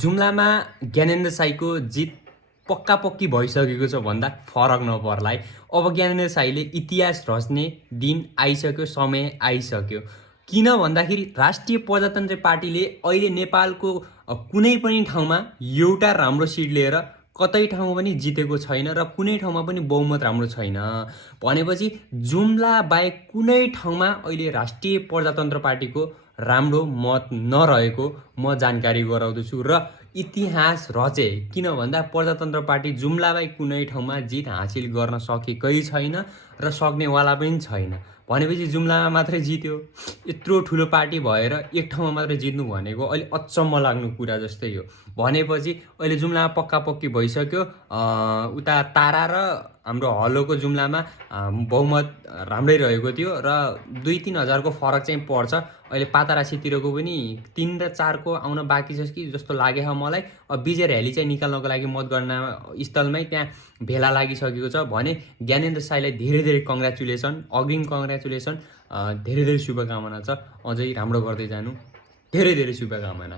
जुम्लामा Gyanendra psycho जित पक्की भइसकेको छ भन्दा फरक नपर्ला है। अब ज्ञानेन्द्र साईले इतिहास रच्ने दिन आइसक्यो, समय आइसक्यो। किन भन्दाखेरि राष्ट्रिय प्रजातन्त्र पार्टीले अहिले नेपालको कुनै पनि ठाउँमा एउटा राम्रो सिट लिएर कतै ठाउँमा पनि जितेको छैन र कुनै ठाउँमा पनि बहुमत राम्रो छैन। भनेपछि जुम्ला बाहेक कुनै ठाउँमा अहिले राष्ट्रिय प्रजातन्त्र पार्टीको राम्रो मत नरहेको म जानकारी गराउँदछु र इतिहास रचे। किन भन्दा प्रजातन्त्र पार्टी जुम्ला बाहेक कुनै ठाउँमा जित हासिल गर्न सकेकै छैन र सक्नेवाला पनि छैन। भनेपछि जुम्लामा मात्रै जित्यो। यत्रो ठुलो पार्टी भएर एक ठाउँमा मात्रै जित्नु भनेको अहिले अचम्म लाग्नु कुरा जस्तै हो। भनेपछि अहिले जुम्लामा पक्की भइसक्यो। उता तारा र हाम्रो हलोको जुम्लामा बहुमत राम्रै रहेको थियो र 2-3 हजारको फरक चाहिँ पर्छ। अहिले पातारासीतिरको पनि 3 र 4 को आउन बाँकी छ कि जस्तो लागेको मलाई। विजय र्याली चाहिँ निकाल्नको लागि मतगणना स्थलमै त्यहाँ भेला लागिसकेको छ भने ज्ञानेन्द्र साईलाई धेरै कङ्ग्रेचुलेसन, अग्रिम कङ्ग्रेचुलेसन, धेरै शुभकामना छ। अझै राम्रो गर्दै जानु, धेरै शुभकामना।